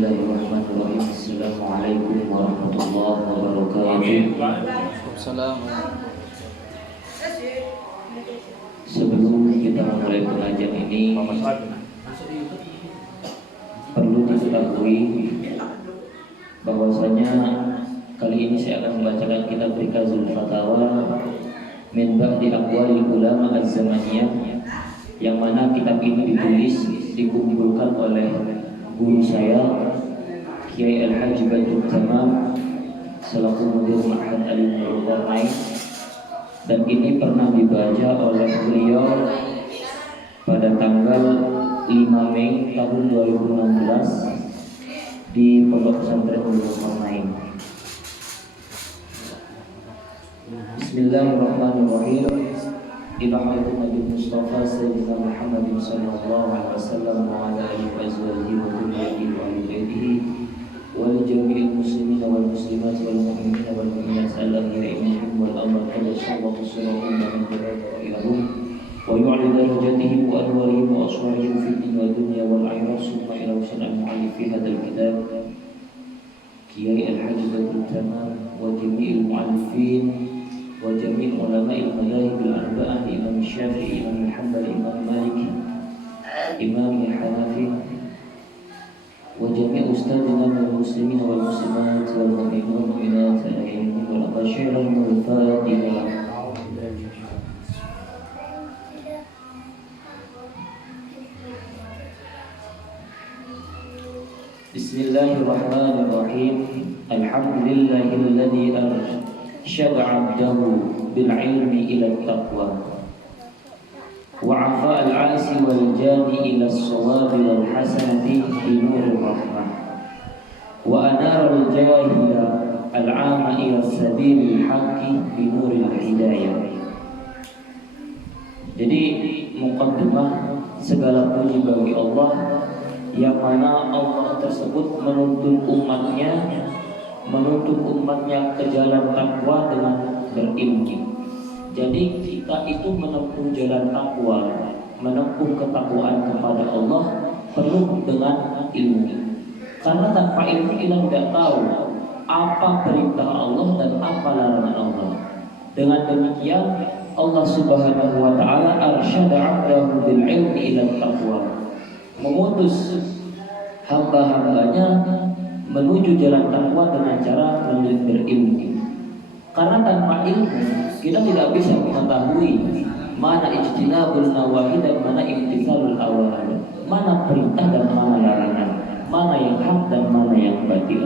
Bismillahirrahmanirrahim. Assalamualaikum warahmatullahi wabarakatuh. Waalaikumsalam. Sebelum kita mulai pengajian ini, perlu diketahui bahwasanya kali ini saya akan membacakan kitab Rikazul Fatawa min ba'di aqwalil ulama az-zamaniyah, yang mana kitab ini dikumpulkan oleh guru saya Kiai Al-Haji Badrul Tamam selaku Mudir Ma'had Al-Ilmi Al-Qarnain, dan ini pernah dibaca oleh beliau pada tanggal 5 Mei tahun 2016 di Pondok Pesantren Al-Qarnain. Bismillahirrahmanirrahim. Ila hadratin Nabi Mustafa Sayyidina Muhammad sallallahu alaihi wasallam wa ala alihi wa azwajihi wa dhurriyyatihi wa ahli baitihi wa li jami'il muslimina wal muslimat wal mu'minina wal mu'minat al-ahya'i wal amwat sallallahu alaihi wa ilahum wa yu'li darajatihim wa anwarihim wa aswarihim fid dunya wad dunya wal akhirat summa ila usul al-mu'allif fi hadzal kitab Kiai Al-Haji Badrul Tamam wa jami'il mu'allifin wa jami' ulama'il madhahib al-arba'ah, Imam Syafi'i, Imam Hanbali, Imam Malik, Imam Hanafi, wa jami' ustadzina wal muslimin wal muslimat wal mu'minin wal mu'minat al-ahya'i wal amwat wal Fatihah. Bismillahirrahmanirrahim. Alhamdulillahilladzi arsyada 'abdahu bil 'ilmi ila taqwa wa 'afa al-'asi wal jani ila as-sawabi wal hasanati bi nurir rahmah wa anara al-jahila al-'ama ila sabilil haqqi bi nuril hidayah. Jadi muqaddimah, segala puji bagi Allah yang mana Allah tersebut menuntun umatnya ke jalan takwa dengan berilmu. Jadi kita itu menempuh jalan takwa, menempuh ketakwaan kepada Allah perlu dengan ilmu. Karena tanpa ilmu kita tidak tahu apa perintah Allah dan apa larangan Allah. Dengan demikian Allah Subhanahu wa taala arsyada 'abdahu bil 'ilmi ila taqwa, mengutus hamba-hambanya menuju jalan takwa dengan cara berilmu. Karena tanpa ilmu kita tidak bisa mengetahui mana ijtinabul nawahi dan mana imtithalul awamir, mana perintah dan mana larangan, mana yang hak dan mana yang batil.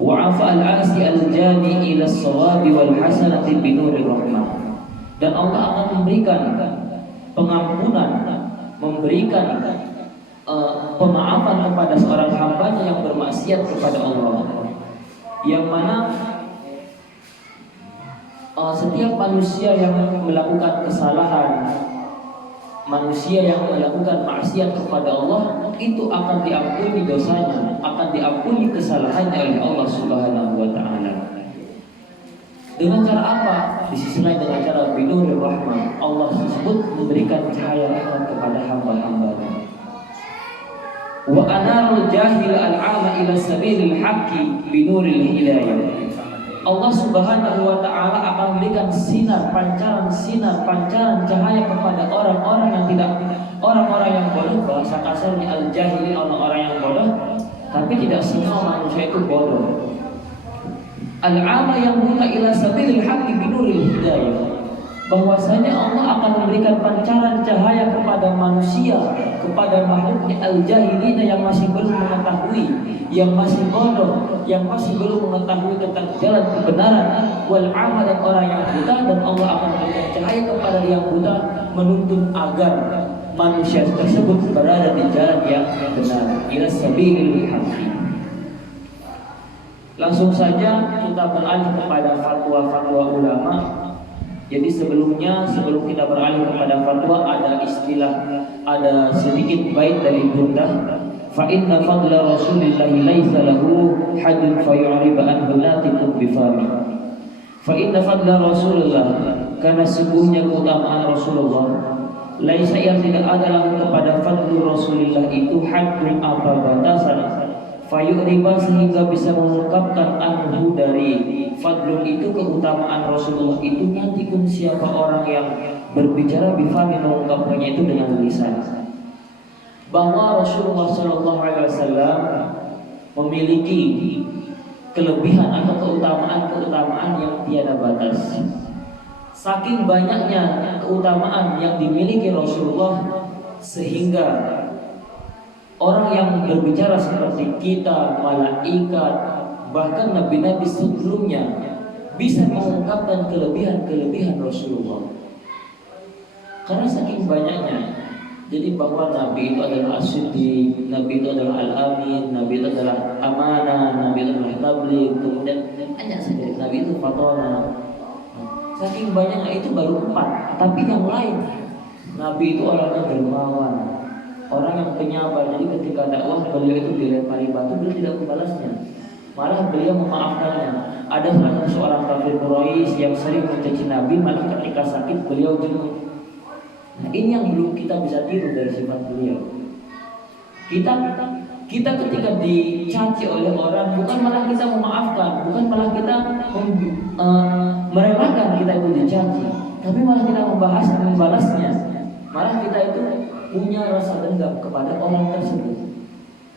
Wa 'afa al-'asi al-jani ila as-sawabi wal hasanati bi nurir rahmah. Dan Allah akan memberikan pengampunan, memberikan pemaafan kepada seorang hambanya yang bermaksiat kepada Allah, yang mana setiap manusia yang melakukan kesalahan, manusia yang melakukan maksiat kepada Allah itu akan diampuni dosanya, akan diampuni kesalahannya oleh Allah Subhanahu wa taala. Dengan cara apa? Di sisi lain dengan cara binurul rahmah, Allah tersebut memberikan cahaya rahmat kepada hamba-hambanya. Wa anarul jahil al-'ama ila sabilil haqqi binuril hidayah. Allah Subhanahu wa taala akan memberikan pancaran cahaya kepada orang-orang yang bodoh. Bahasa kasarnya al-jahilin, orang-orang yang bodoh, tapi tidak semua manusia itu bodoh. Al-'ama yang buta ila sabilil haqqi binuril hidayah. Bahwasanya Allah akan memberikan pancaran cahaya kepada manusia, kepada makhluknya al-jahilina yang masih belum mengetahui, yang masih bodoh, yang masih belum mengetahui tentang jalan kebenaran, wal 'ama dan orang yang buta, dan Allah akan memberikan cahaya kepada yang buta, menuntun agar manusia tersebut berada di jalan yang benar, ila sabilil haqqi. Langsung saja kita beralih kepada fatwa-fatwa ulama. Jadi sebelum kita beralih kepada fatwa, ada sedikit bait dari Burdah. Fa inna fadla Rasulillahi laisa lahu hadun fayu'riba anhu natiqun bifami. Fa inna fadla Rasulullah, karena sungguhnya keutamaan Rasulullah, laisa yang tidak adalah kepada fadlu Rasulillah itu hadun apa batasan fayuriba sehingga bisa mengungkapkan anhu dari fadlun itu keutamaan Rasulullah itu nanti pun siapa orang yang berbicara bifami mengungkapkannya itu dengan lisan bahwa Rasulullah SAW memiliki kelebihan atau keutamaan yang tiada batas. Saking banyaknya keutamaan yang dimiliki Rasulullah sehingga orang yang berbicara seperti kita, malaikat, bahkan nabi-nabi sebelumnya bisa mengungkapkan kelebihan-kelebihan Rasulullah. Karena saking banyaknya. Jadi bahwa Nabi itu adalah as-siddiq, Nabi itu adalah al-amin, Nabi itu adalah amanah, Nabi itu adalah tabligh, kemudian banyak saja Nabi itu fatona. Saking banyaknya itu baru 4, tapi yang lain Nabi itu orangnya dermawan, orang yang penyabar. Jadi ketika dakwah beliau itu dilempari batu, beliau tidak membalasnya, malah beliau memaafkannya. Ada salah seorang kafir Quraisy yang sering mencaci Nabi, malah ketika sakit beliau jenguk. Nah, ini yang belum kita bisa tiru dari sifat beliau. Kita ketika dicaci oleh orang, bukan malah kita memaafkan, bukan malah kita merelakan kita itu dicaci, tapi malah kita membalasnya. Malah kita itu punya rasa dendam kepada orang tersebut.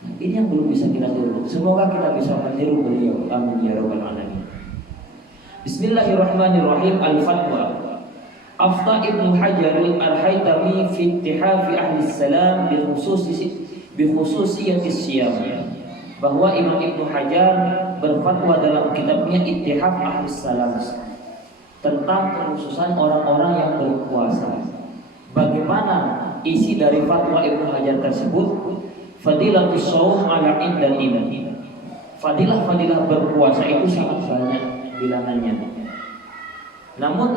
Nah, ini yang belum bisa kita tiru. Semoga kita bisa meniru beliau. Amin ya rabbal alamin. Bismillahirrahmanirrahim. Al-Fatwa. Afta Ibnu Hajar al-Haytami fi ittihafi ahli salam bi khususiyati siyam, bahwa Imam Ibnu Hajar berfatwa dalam kitabnya Ittihaf Ahli Salam tentang kekhususan orang-orang yang berpuasa. Bagaimana isi dari fatwa Ibnu Hajar tersebut? Fadilatus shaum ala iddatin. Fadilah berpuasa itu sangat banyak bilangannya. Namun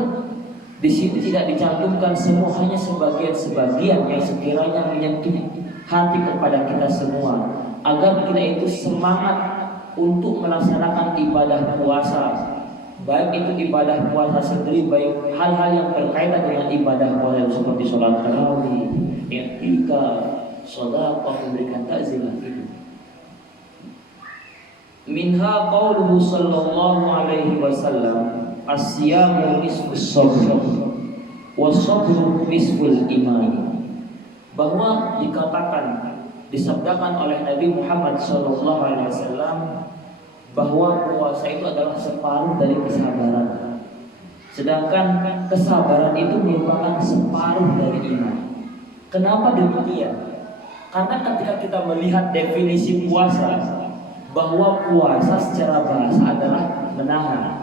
di sini tidak dicantumkan semua, hanya sebagian yang sekiranya menyentuh hati kepada kita semua, agar kita itu semangat untuk melaksanakan ibadah puasa, baik itu ibadah puasa sendiri, baik hal-hal yang berkaitan dengan ibadah puasa seperti sholat tarawih, i'tikaf, sedekah, memberikan takziah itu. Minha qauluhu sallallahu alaihi wasallam, as-siyamu nisfus sabr was-sabru nisful iman. Bahwa dikatakan, disabdakan oleh Nabi Muhammad SAW bahwa puasa itu adalah separuh dari kesabaran, sedangkan kesabaran itu merupakan separuh dari iman. Kenapa demikian? Karena ketika kita melihat definisi puasa, bahwa puasa secara bahasa adalah menahan,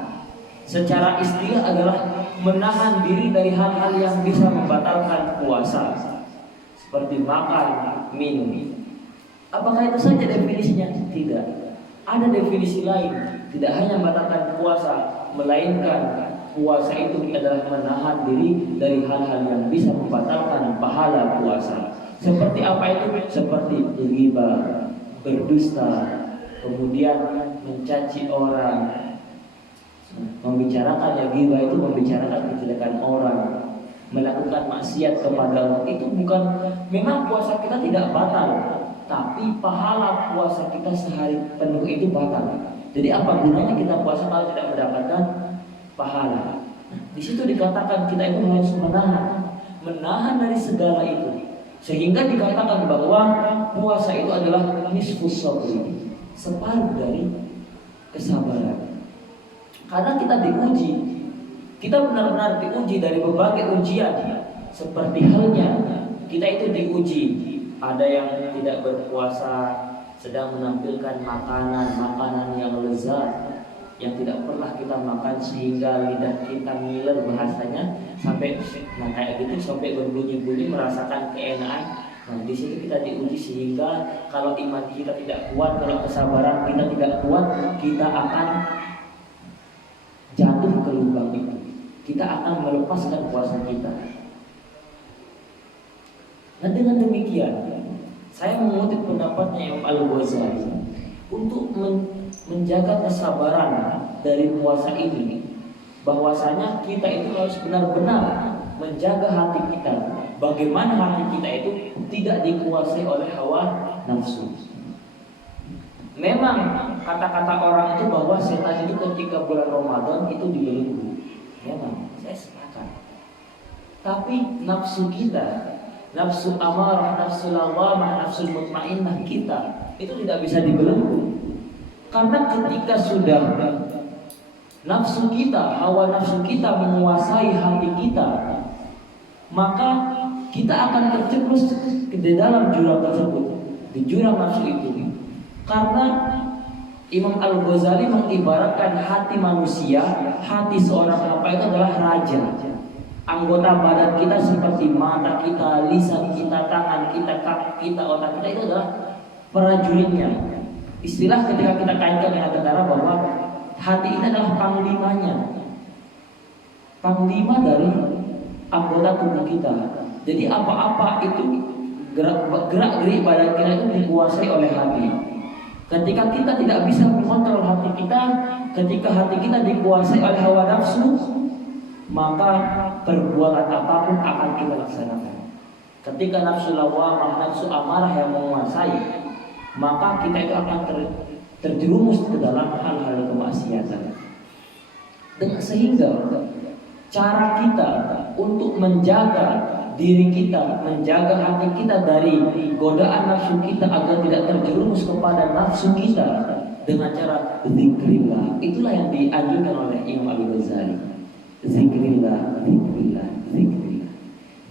secara istilah adalah menahan diri dari hal-hal yang bisa membatalkan puasa, seperti makan, minum. Apakah itu saja definisinya? Tidak. Ada definisi lain. Tidak hanya membatalkan puasa, melainkan puasa itu adalah menahan diri dari hal-hal yang bisa membatalkan pahala puasa. Seperti apa itu? Seperti riba, berdusta, kemudian mencaci orang, membicarakan ya ghibah itu membicarakan kejelekan orang, melakukan maksiat kepada Allah. Itu bukan, memang puasa kita tidak batal, tapi pahala puasa kita sehari penuh itu batal. Jadi apa gunanya kita puasa kalau tidak mendapatkan pahala? Di situ dikatakan kita itu harus menahan dari segala itu, sehingga dikatakan bahwa puasa itu adalah nisfus sabri, separuh dari kesabaran. Karena kita diuji, kita benar-benar diuji dari berbagai ujian. Seperti halnya kita itu diuji, ada yang tidak berpuasa sedang menampilkan makanan yang lezat yang tidak pernah kita makan sehingga lidah kita ngiler bahasanya, sampai nah kayak gitu sampai berbunyi-bunyi merasakan keenaan. Nah di situ kita diuji sehingga kalau iman kita tidak kuat, kalau kesabaran kita tidak kuat, kita akan jatuh ke lubang itu. Kita akan melepaskan puasa kita. Nah dengan demikian, saya mengutip pendapatnya Imam Al-Ghazali untuk menjaga kesabaran dari puasa ini, bahwasanya kita itu harus benar-benar menjaga hati kita. Bagaimana hati kita itu tidak dikuasai oleh hawa nafsu. Memang kata-kata orang itu bahwa setan itu ketika bulan Ramadan itu dibelenggu. Memang, saya sepakat. Tapi nafsu kita, nafsu amarah, nafsu lawamah, nafsu mutmainnah kita itu tidak bisa dibelenggu. Karena ketika sudah nafsu kita, hawa nafsu kita menguasai hati kita, maka kita akan terjerumus ke dalam jurang tersebut, di jurang nafsu itu. Karena Imam Al-Ghazali mengibaratkan hati manusia, hati seorang hamba itu adalah raja. Anggota badan kita seperti mata kita, lisan kita, tangan kita, kaki kita, otak kita itu adalah prajuritnya. Istilah ketika kita kaitkan dengan tentara bahwa hati ini adalah panglimanya, panglima dari anggota tubuh kita. Jadi apa-apa itu gerak-gerik badan kita itu dikuasai oleh hati. Ketika kita tidak bisa mengontrol hati kita, ketika hati kita dikuasai oleh hawa nafsu, maka perbuatan apapun akan kita laksanakan. Ketika nafsu lawamah, nafsu amarah yang menguasai, maka kita itu akan terjerumus ke dalam hal-hal kemaksiatan. Dan sehingga cara kita untuk menjaga diri kita, menjaga hati kita dari godaan nafsu kita agar tidak terjerumus kepada nafsu kita dengan cara zikrillah. Itulah yang dianjurkan oleh Imam Al-Ghazali. Zikrillah, zikrillah, zikrillah.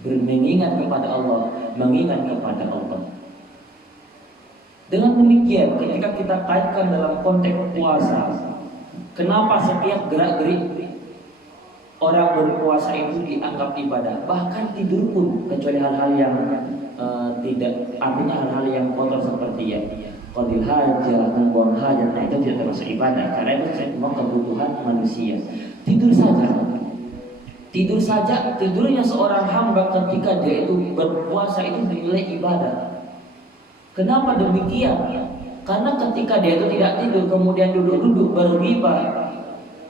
Mengingat kepada Allah, mengingat kepada Allah. Dengan demikian, ketika kita kaitkan dalam konteks puasa, kenapa setiap gerak-gerik orang berpuasa itu dianggap ibadah? Bahkan tidur pun, kecuali hal-hal yang tidak, artinya hal-hal yang kotor seperti ya qadil hajat, membuang hajat, nah itu tidak termasuk ibadah karena itu semua kebutuhan manusia. Tidur saja, tidurnya seorang hamba ketika dia itu berpuasa itu dinilai ibadah. Kenapa demikian? Karena ketika dia itu tidak tidur kemudian duduk-duduk berghibah,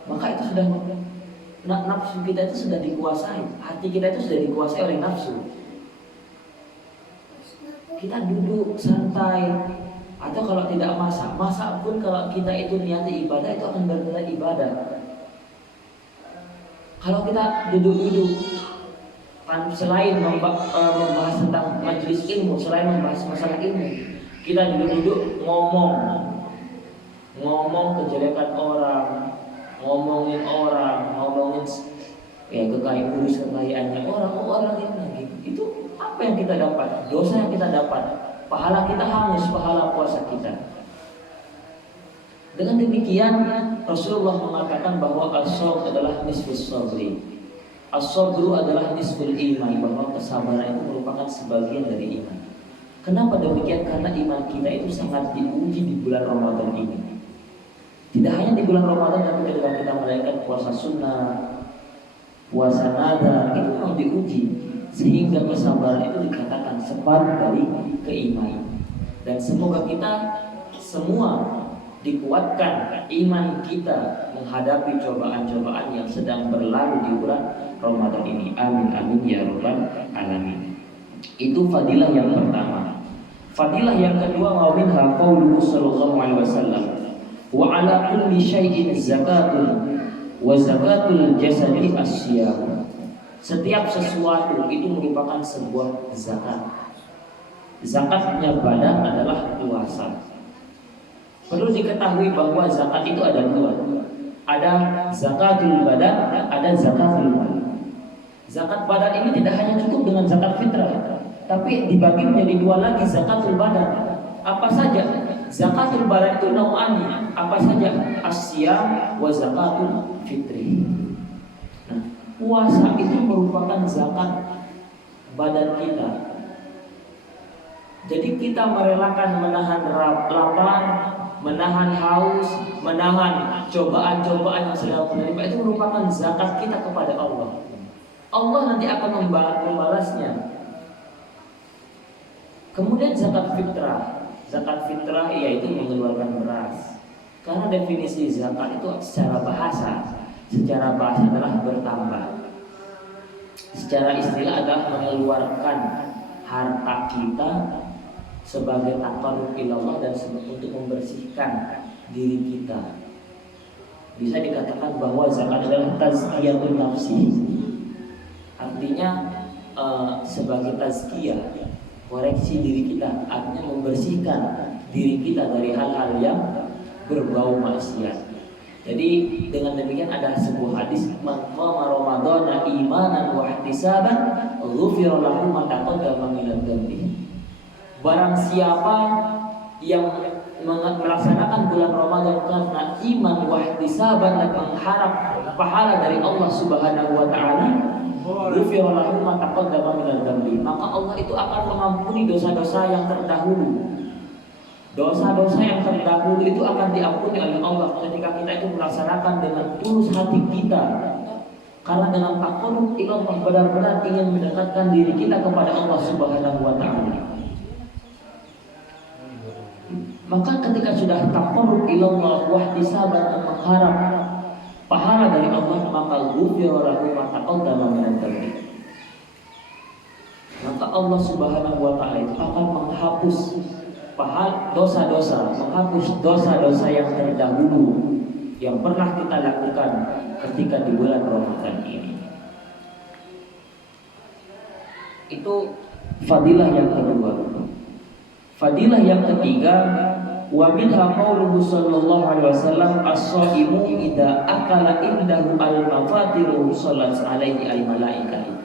maka itu sudah nafsu kita itu sudah dikuasai, hati kita itu sudah dikuasai oleh nafsu. Kita duduk santai, atau kalau tidak masak pun kalau kita itu niati ibadah itu akan bernilai ibadah. Kalau kita duduk-duduk selain membahas tentang majelis ilmu, selain membahas masalah ilmu, kita duduk-duduk ngomong kejelekan orang, ngomongin kekayaannya orang ini. Itu apa yang kita dapat? Dosa yang kita dapat, pahala kita hangus, pahala puasa kita. Dengan demikian Rasulullah mengatakan bahwa as-sabr adalah nisfus sabri. As-sabru adalah nisful iman, bahwa kesabaran itu merupakan sebagian dari iman. Kenapa demikian? Karena iman kita itu sangat diuji di bulan Ramadan ini. Tidak hanya di bulan Ramadan, tapi ketika kita merayakan puasa sunnah, puasa nadar, itu memang diuji. Sehingga kesabaran itu dikatakan separuh dari keimanan. Dan semoga kita semua dikuatkan iman kita menghadapi cobaan-cobaan yang sedang berlalu di bulan Ramadan ini. Amin amin ya rabbal alamin. Itu fadilah yang pertama. Fadilah yang kedua, wa minha qauluhu sallallahu alaihi wasallam, wa ala kulli syai'in zakatun wa zakatul jasadi as-siyam. Setiap sesuatu itu merupakan sebuah zakat. Zakatnya badan adalah puasa. Perlu diketahui bahwa zakat itu ada dua. Ada zakatul badan, ada zakatul mal. Zakat badan ini tidak hanya cukup dengan zakat fitrah, tapi dibagi menjadi dua lagi, zakatul badan. Apa saja? Zakatul badan itu nau'ani. Apa saja? As-siyam wa zakatul fitri. Nah, puasa itu merupakan zakat badan kita. Jadi kita merelakan menahan lapar, menahan haus, menahan cobaan-cobaan yang sedang menerima, itu merupakan zakat kita kepada Allah. Allah nanti akan membalasnya. Kemudian zakat fitrah. Zakat fitrah yaitu mengeluarkan beras. Karena definisi zakat itu secara bahasa adalah bertambah. Secara istilah adalah mengeluarkan harta kita sebagai taqarrub ilallah dan untuk membersihkan diri kita. Bisa dikatakan bahwa zakat adalah tazkiyatun nafsi. Artinya sebagai tazkiyah, koreksi diri kita, artinya membersihkan diri kita dari hal-hal yang berbau maksiat. Jadi dengan demikian ada sebuah hadis, man qama ramadhana imanan wa ihtisaban ghufira lahu ma taqaddama min dhanbihi. Barang siapa yang melaksanakan bulan Ramadan karena iman wa ihtisaban dan mengharap pahala dari Allah Subhanahu wa taala, ghufira lahu ma taqaddama min dhanbihi, maka Allah itu akan mengampuni dosa-dosa yang terdahulu. Dosa-dosa yang terdahulu itu akan diampuni oleh Allah ketika kita itu melaksanakan dengan tulus hati kita. Karena dengan taqarrub ilallah benar-benar ingin mendekatkan diri kita kepada Allah Subhanahu wa taala. Maka ketika sudah taqarrub ilallah wa ihtisaban dan mengharap pahala dari Allah, maka ghufira lahu ma taqaddama min dhanbi. Maka Allah Subhanahu wa taala itu akan menghapus dosa-dosa, menghapus dosa-dosa yang terdahulu yang pernah kita lakukan ketika di bulan Ramadan ini. Itu fadilah yang kedua. Fadilah yang ketiga, wa minha qauluhu sallallahu alaihi wasallam, as-shaimu idza akala indahu al-mafatiru sallat alaihi al-malaikah.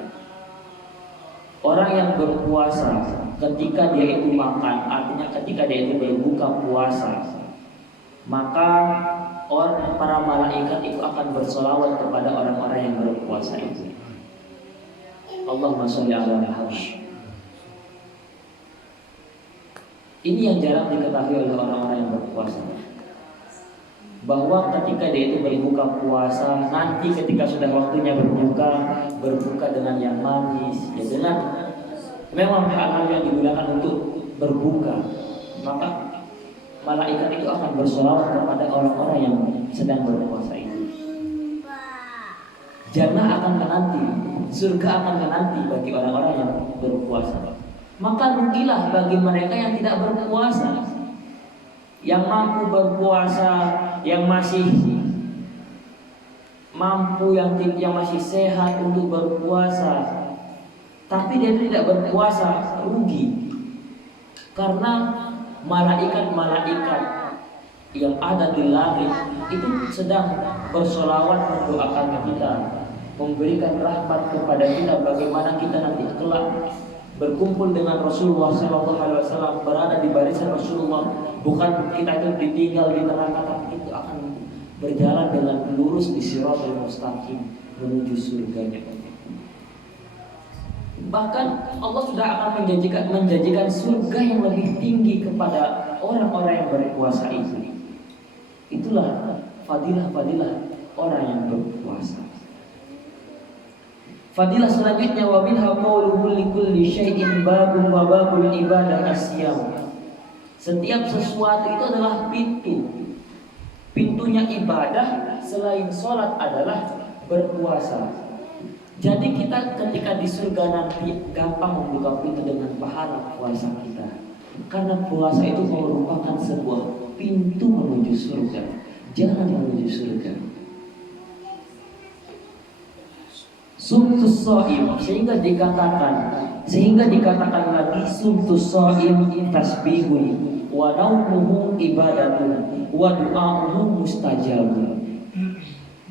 Orang yang berpuasa ketika dia itu makan, artinya ketika dia itu berbuka puasa, maka para malaikat itu akan bersolawat kepada orang-orang yang berpuasa itu. Allahumma sholli ala Muhammad. Ini yang jarang diketahui oleh orang-orang yang berpuasa, bahwa ketika dia itu berbuka puasa, nanti ketika sudah waktunya berbuka dengan yang manis, ya dengan memang hal-hal yang digunakan untuk berbuka, maka malaikat itu akan bersolawat kepada orang-orang yang sedang berpuasa itu. Jannah akan menanti, surga akan menanti bagi orang-orang yang berpuasa. Maka rugilah bagi mereka yang tidak berpuasa. Yang mampu berpuasa, yang masih mampu, yang masih sehat untuk berpuasa, tapi dia tidak berpuasa, rugi. Karena malaikat-malaikat yang ada di langit itu sedang bersolawat mendoakan kita, memberikan rahmat kepada kita, bagaimana kita nanti kelak berkumpul dengan Rasulullah SAW, berada di barisan Rasulullah. Bukan kita itu ditinggal di neraka, tapi itu akan berjalan dengan lurus di Shiratal Mustaqim menuju surganya. Bahkan Allah sudah akan menjanjikan surga yang lebih tinggi kepada orang-orang yang berpuasa itu. Itulah fadilah-fadilah orang yang berpuasa. Fadilah selanjutnya, wa minha qawluhu likulli syai'in babun wa babul ibadah asyam. Setiap sesuatu itu adalah pintu. Pintunya ibadah selain sholat adalah berpuasa. Jadi kita ketika di surga nanti gampang membuka pintu dengan pahala puasa kita. Karena puasa itu merupakan sebuah pintu menuju surga, jalan menuju surga. Sumtus shaim, sehingga dikatakan lagi sumtus shaim tasbihun wa naumuhu ibadatun wa du'a'uhu mustajabun.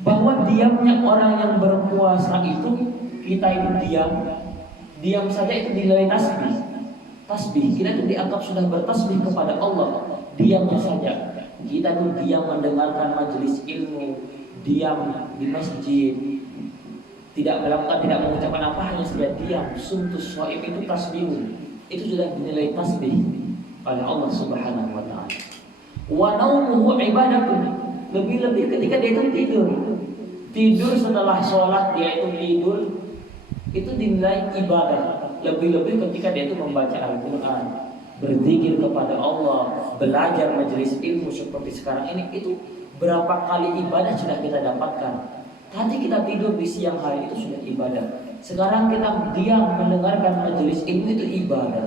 Bahwa diamnya orang yang berpuasa itu, kita itu diam saja itu dinilai tasbih. Kita itu dianggap sudah bertasbih kepada Allah. Diamnya saja, kita itu diam mendengarkan majelis ilmu, diam di masjid, tidak mengucapkan apa, hanya saja diam. Sumtus shaim itu tasbihun, itu sudah dinilai tasbih oleh Allah Subhanahu wa taala. Wa naumuhu ibadatun, lebih-lebih ketika dia itu tidur setelah sholat, dia itu tidur, itu dinilai ibadah. Lebih-lebih ketika dia itu membaca Al-Quran, berzikir kepada Allah, belajar majelis ilmu seperti sekarang ini, itu berapa kali ibadah sudah kita dapatkan. Tadi kita tidur di siang hari itu sudah ibadah. Sekarang kita diam mendengarkan majelis ilmu, itu ibadah.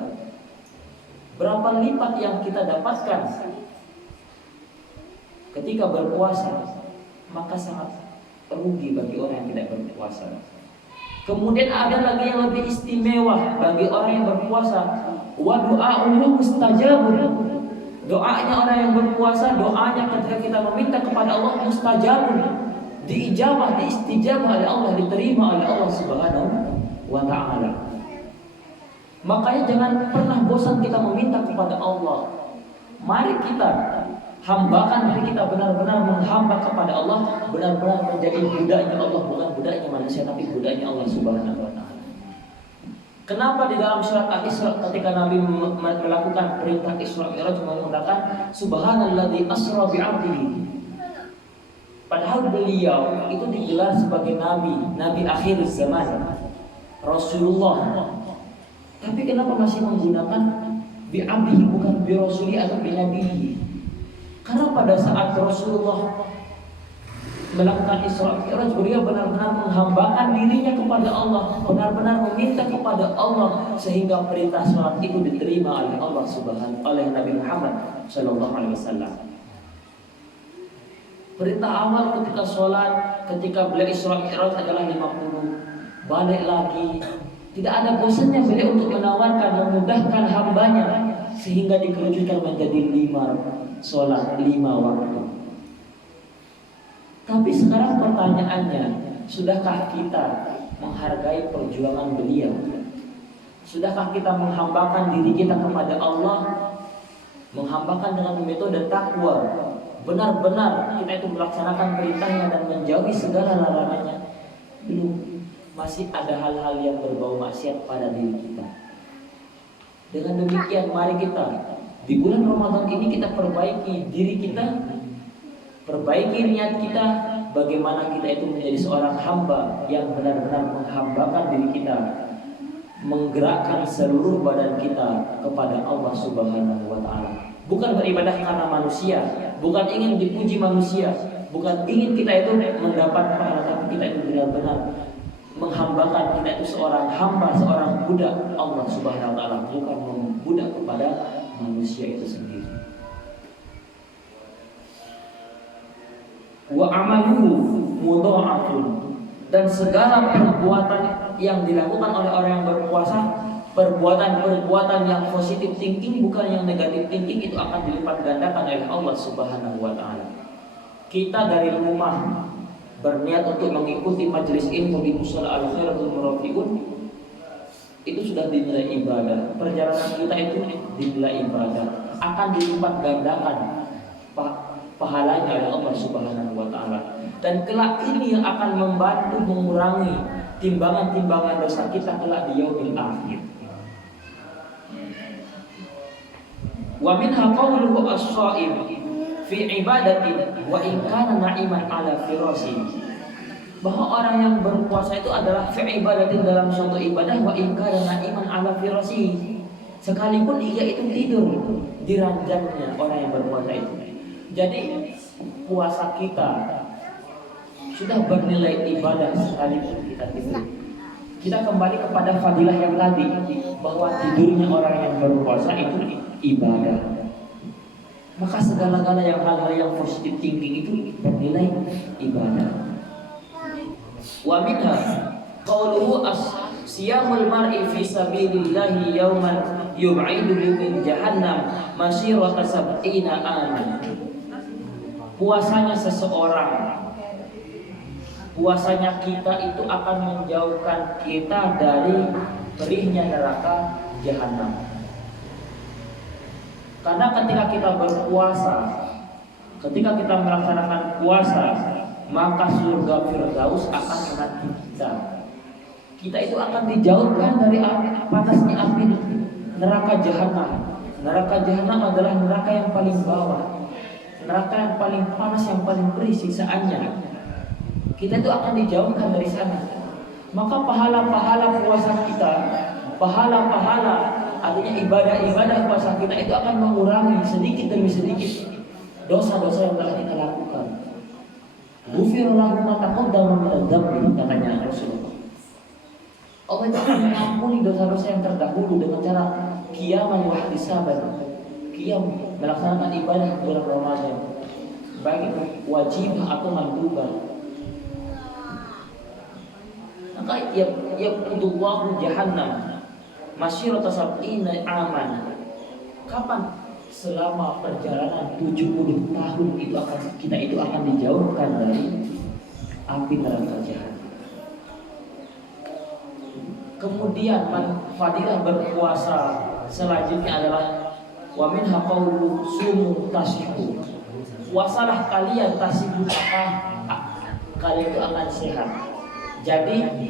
Berapa lipat yang kita dapatkan ketika berpuasa, maka sangat rugi bagi orang yang tidak berpuasa. Kemudian ada lagi yang lebih istimewa bagi orang yang berpuasa, wa du'a'uhu mustajabun. Doanya orang yang berpuasa, doanya ketika kita meminta kepada Allah mustajabun, diijabah, diistijabah oleh Allah, diterima oleh Allah Subhanahu wa ta'ala. Makanya jangan pernah bosan kita meminta kepada Allah. Mari kita hambakan diri kita, benar-benar menghamba kepada Allah, benar-benar menjadi budaknya Allah, bukan budaknya manusia tapi budaknya Allah Subhanahu wa ta'ala. Kenapa di dalam surat Al-Isra ketika Nabi melakukan perintah Isra Mi'raj menggunakan subhanalladzi asra bi'abdihi? Padahal beliau itu digelar sebagai nabi akhir zaman, Rasulullah. Tapi kenapa masih menggunakan bi'abdihi bukan bi rasuli atau bi nabihi? Karena pada saat Rasulullah melakukan Isra Mi'raj, beliau benar-benar menghambakan dirinya kepada Allah, benar-benar meminta kepada Allah, sehingga perintah salat itu diterima oleh Allah Subhanahu oleh Nabi Muhammad sallallahu alaihi wasallam. Perintah awal ketika sholat, ketika beliau Isra Mi'raj adalah 50. Balik lagi, tidak ada bosannya beliau untuk menawarkan, memudahkan hambanya, sehingga dikerucutkan menjadi 5 sholat, 5 waktu. Tapi sekarang pertanyaannya, sudahkah kita menghargai perjuangan beliau? Sudahkah kita menghambakan diri kita kepada Allah, menghambakan dengan metode takwa, benar-benar kita itu melaksanakan perintahnya dan menjauhi segala larangannya? Belum. Masih ada hal-hal yang berbau maksiat pada diri kita. Dengan demikian, mari kita di bulan Ramadan ini kita perbaiki diri kita, perbaiki niat kita, bagaimana kita itu menjadi seorang hamba yang benar-benar menghambakan diri kita, menggerakkan seluruh badan kita kepada Allah Subhanahu wa ta'ala. Bukan beribadah karena manusia, bukan ingin dipuji manusia, bukan ingin kita itu mendapat pahala, tapi kita itu benar-benar menghambakan, kita itu seorang hamba, seorang budak Allah Subhanahu wa ta'ala, bukan membudak kepada manusia itu sendiri. Wa amaluhu mudha'afun, dan segala perbuatan yang dilakukan oleh orang yang berpuasa, perbuatan-perbuatan yang positif thinking bukan yang negatif thinking, itu akan dilipat gandakan oleh Allah Subhanahu wa ta'ala. Kita dari rumah berniat untuk mengikuti majelis ilmu di Musala Al-Khairatul Murafiqun, itu sudah dinilai ibadah. Perjalanan kita itu dinilai ibadah, akan dilipat gandakan pahalanya oleh Allah Subhanahu wa ta'ala. Dan kelak ini yang akan membantu mengurangi timbangan-timbangan dosa kita kelak di yaumil akhir. Wa minha qawluhu as-sha'im fi ibadatin wa in kana na'iman ala firasi. Bahwa orang yang berpuasa itu adalah fi ibadatin, dalam suatu ibadah, wa in kana na'iman ala firasi, sekalipun ia itu tidur di ranjangnya orang yang berpuasa itu. Jadi puasa kita sudah bernilai ibadah sekalipun kita tidur. Kita kembali kepada fadilah yang tadi, bahwa tidurnya orang yang berpuasa itu ibadah. Maka segala-gala yang hal-hal yang positive thinking itu bernilai ibadah. Wa minha qauluhu siyamul mar'i fi sabilillahi yawman yub'idu min jahannam masirata sab'ina aman. Puasanya seseorang, puasanya kita itu akan menjauhkan kita dari perihnya neraka jahanam. Karena ketika kita berpuasa, ketika kita melaksanakan puasa, maka surga Firdaus akan menanti kita. Kita itu akan dijauhkan dari panasnya api neraka jahanam. Neraka jahanam adalah neraka yang paling bawah, neraka yang paling panas, yang paling perih siksaannya. Kita itu akan dijauhkan dari sana. Maka pahala-pahala puasa kita, pahala-pahala, artinya ibadah-ibadah puasa kita itu akan mengurangi sedikit demi sedikit dosa-dosa yang telah kita lakukan. Ghufira lahu ma taqaddama min dzambi, katanya Rasulullah. Allah itu akan mengampuni dosa-dosa yang terdahulu dengan cara qiyaman wa ihtisaban. Qiyam melaksanakan ibadah bulan Ramadan, baik wajib atau mandubah. Maka yaqudullahu jahannam masyirata sab'ina aman. Kapan? Selama perjalanan 70 tahun kita itu akan dijauhkan dari api neraka jahanam. Kemudian fadilah berpuasa selanjutnya adalah wa minha qawlu sumu tasihu. Puasalah kalian tasihu, maka kalian itu akan sehat. Jadi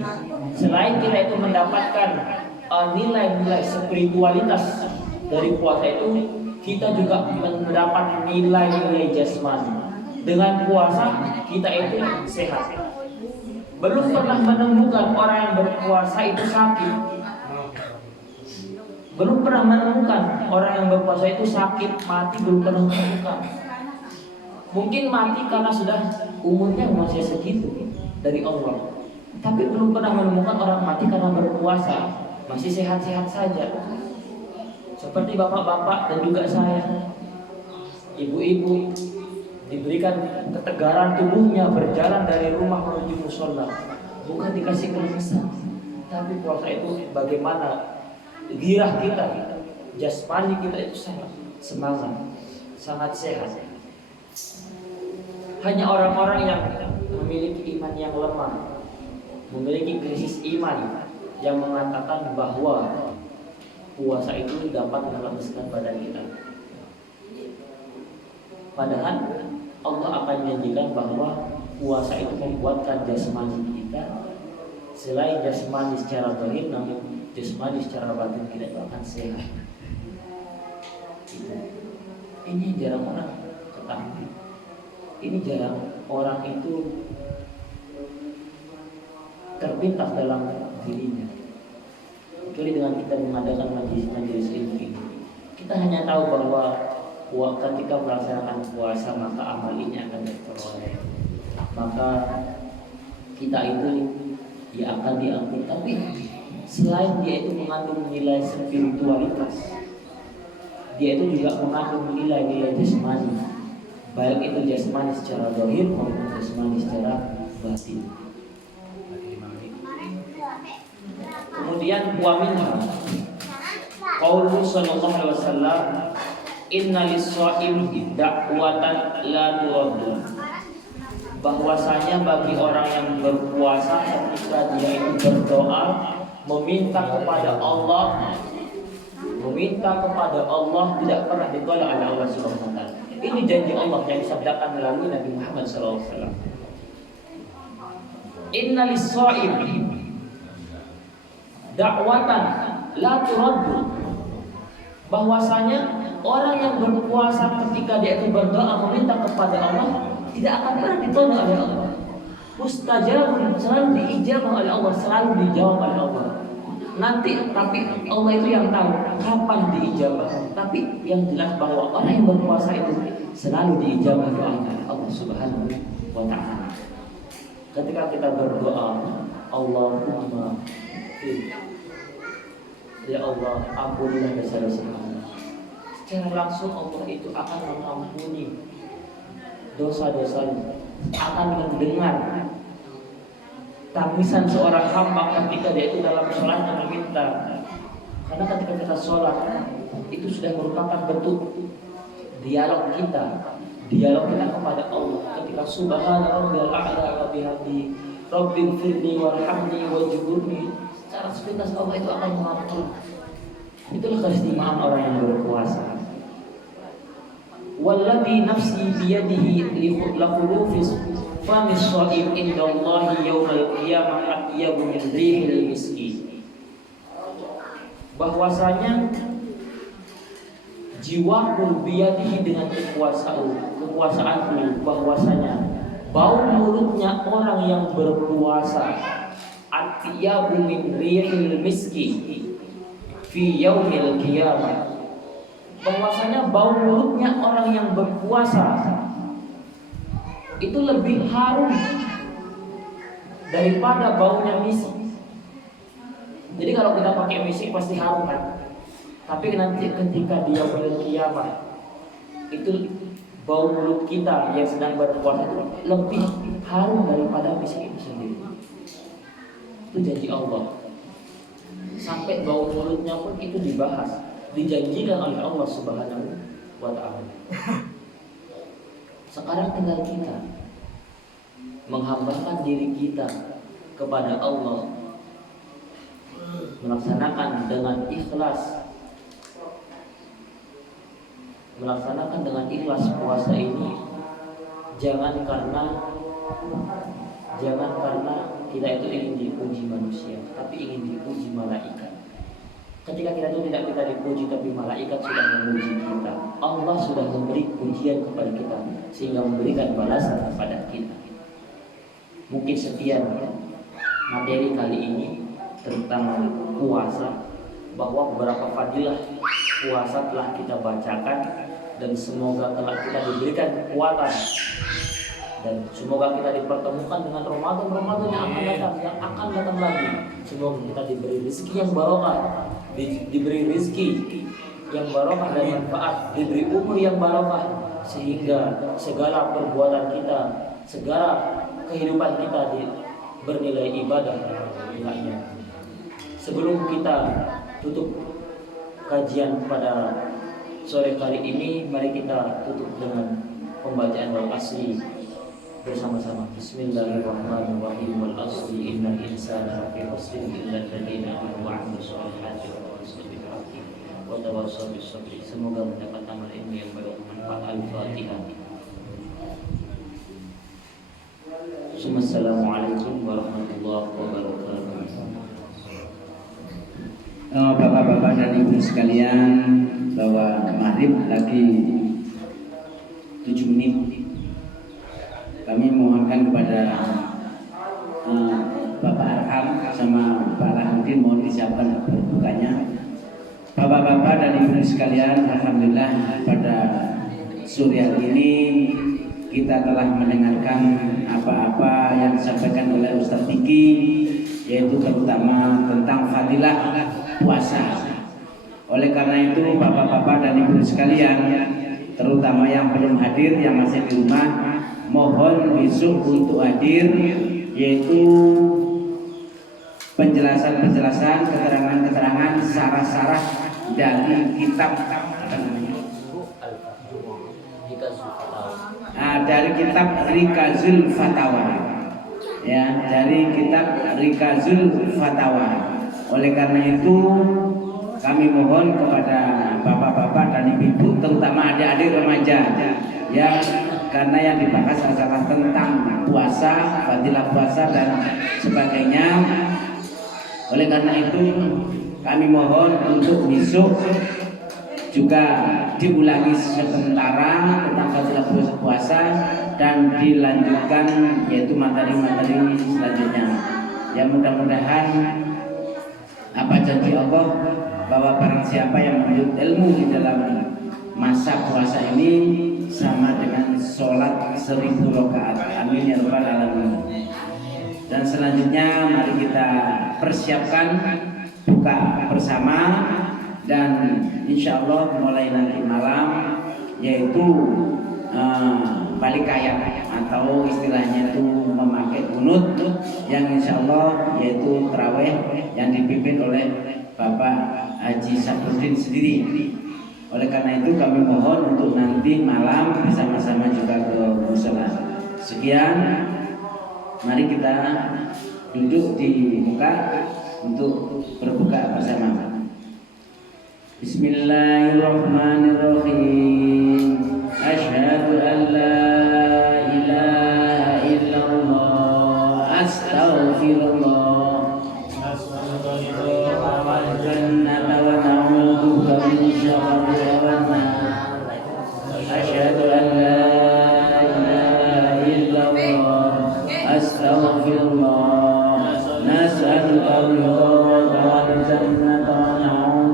selain kita itu mendapatkan nilai-nilai spiritualitas dari puasa itu, kita juga mendapat nilai-nilai jasmani. Dengan puasa kita itu sehat. Belum pernah menemukan orang yang berpuasa itu sakit. Belum pernah menemukan orang yang berpuasa itu sakit, mati, belum pernah menemukan. Mungkin mati karena sudah umurnya masih segitu dari Allah. Tapi belum pernah menemukan orang mati karena berpuasa, masih sehat-sehat saja. Seperti bapak-bapak dan juga saya, ibu-ibu, diberikan ketegaran tubuhnya berjalan dari rumah menuju mushola, bukan dikasih kelebihan. Tapi puasa itu bagaimana girah kita, jasmani kita itu sangat semangat, sangat sehat. Hanya orang-orang yang memiliki iman yang lemah, memiliki krisis iman, yang mengatakan bahwa puasa itu dapat melemaskan badan kita. Padahal Allah akan menjanjikan bahwa puasa itu membuatkan jasmani kita, selain jasmani secara zahir, namun jasmani secara batin kita itu akan sehat. Ini jarang orang ketahui. Ini jarang orang itu terpintas dalam dirinya. Kecuali dengan kita mengadakan majelis-majelis ilmu ini, kita hanya tahu bahwa ketika melaksanakan puasa maka amal ini akan diperoleh, maka kita itu ya akan diampuni. Tapi selain dia itu mengandung nilai spiritualitas, dia itu juga mengandung nilai-nilai jasmani, baik itu jasmani secara zahir maupun jasmani secara batin. Kemudian wa minha qaulu sallallahu alaihi wasallam inna lis-shaim da'watan la turaddu. Bahwasanya bagi orang yang berpuasa ketika dia itu berdoa meminta kepada Allah tidak pernah ditolak oleh Allah Subhanahu wa taala. Ini janji Allah yang disabdakan melalui Nabi Muhammad sallallahu alaihi wasallam. Inna lis-shaim da'watan la turaddu. Bahwasanya orang yang berpuasa ketika dia itu berdoa meminta kepada Allah tidak akan pernah ditolak oleh Allah. Mustajabun, selalu diijabah oleh Allah, selalu dijawab oleh Allah. Nanti tapi Allah itu yang tahu kapan diijabah. Tapi yang jelas bahwa orang yang berpuasa itu selalu diijabah doanya oleh Allah Subhanahu wa taala. Ketika kita berdoa, Allahumma ya Allah, ampunilah dosa-dosa kami. Secara langsung Allah itu akan mengampuni dosa-dosanya, akan mendengar tangisan seorang hamba ketika dia itu dalam sholatnya meminta. Karena ketika kita sholat itu sudah merupakan bentuk dialog kita kepada Allah. Ketika subhana rabbiyal a'la wa bihamdi rabbighfirli warhamni wajburni, secara sepintas Allah itu akan mengampuni. Itulah keistimewaan orang yang berpuasa. Walladzi nafsi biyadihi likhulufis famis shaim indallahi yaumal qiyamah atyabu min rihil miski. Bahwasanya jiwaku biyadihi dengan kekuasaanku, bahwasanya bau mulutnya orang yang berpuasa atyabu min rihil miski fi yaumil qiyamah. Bahwasanya bau mulutnya orang yang berpuasa itu lebih harum daripada baunya misik. Jadi kalau kita pakai misik pasti harum kan? Tapi nanti ketika dia melihat kiamat, itu bau mulut kita yang sedang berpuasa itu lebih harum daripada misik itu sendiri. Itu janji Allah. Sampai bau mulutnya pun itu dibahas, dijanjikan oleh Allah Subhanahu wa ta'ala. Sekarang tinggal kita menghambakan diri kita kepada Allah, melaksanakan dengan ikhlas puasa ini. Jangan karena kita itu ingin dipuji manusia, tapi ingin dipuji malaikat. Ketika kita itu tidak kita dipuji, tapi malaikat sudah memuji kita, Allah sudah memberi pujian kepada kita sehingga memberikan balasan kepada kita. Mungkin sekian materi kali ini tentang puasa, bahwa beberapa fadilah puasa telah kita bacakan, dan semoga telah kita diberikan kekuatan, dan semoga kita dipertemukan dengan Ramadan yang akan datang lagi. Semoga kita diberi rezeki yang barokah, diberi rezeki yang barokah dan manfaat, diberi umur yang barokah, sehingga segala perbuatan kita, segala kehidupan kita bernilai ibadah nilainya. Sebelum kita tutup kajian pada sore kali ini, mari kita tutup dengan pembacaan wal asri bersama-sama. Bismillahirrahmanirrahim. Wal asri innal insana lafi khusrin illa alladziina aamanu wa 'amilus shalihati wa tawassaw bil haqqi wa tawassaw bis sabri. Semoga mendapat amal ilmu yang bermanfaat. Al-Fatihah. Assalamualaikum warahmatullahi wabarakatuh. Bapak-bapak dan ibu sekalian, bahwa maghrib lagi 7 menit. Kami mohonkan kepada Bapak Arham sama Pak Rahmudin, mohon disiapkan berbukanya. Bapak-bapak dan ibu sekalian, alhamdulillah pada sore hari ini kita telah mendengarkan apa-apa yang disampaikan oleh Ustaz Diki, yaitu terutama tentang fadilah puasa. Oleh karena itu, bapak-bapak dan ibu sekalian, terutama yang belum hadir, yang masih di rumah, mohon besok untuk hadir, yaitu penjelasan-penjelasan, keterangan-keterangan, syarah-syarah dari kitab dari kitab Rikazul Fatawa, ya, dari kitab Rikazul Fatawa. Oleh karena itu, kami mohon kepada bapak-bapak dan ibu-ibu, terutama adik-adik remaja, ya, karena yang dibahas adalah tentang puasa, fadilah puasa dan sebagainya. Oleh karena itu, kami mohon untuk besok juga diulangi sementara tentang fadilah puasa dan dilanjutkan, yaitu materi-materi selanjutnya. Ya, mudah-mudahan apa janji Allah, bahwa barang siapa yang menuntut ilmu di dalam masa puasa ini sama dengan sholat 1000 rakaat. Amin ya rabbal alamin. Dan selanjutnya mari kita persiapkan buka bersama, dan insya Allah mulai nanti malam, yaitu balik kaya, atau istilahnya itu memakai kunut, yang insya Allah yaitu tarawih yang dipimpin oleh Bapak Haji Sabrudin sendiri. Oleh karena itu kami mohon untuk nanti malam bersama-sama juga ke musala. Sekian, mari kita duduk di muka untuk berbuka bersama. Bismillahirrahmanirrahim. Asyhadu an la ilaha illallah, astaghfirullah.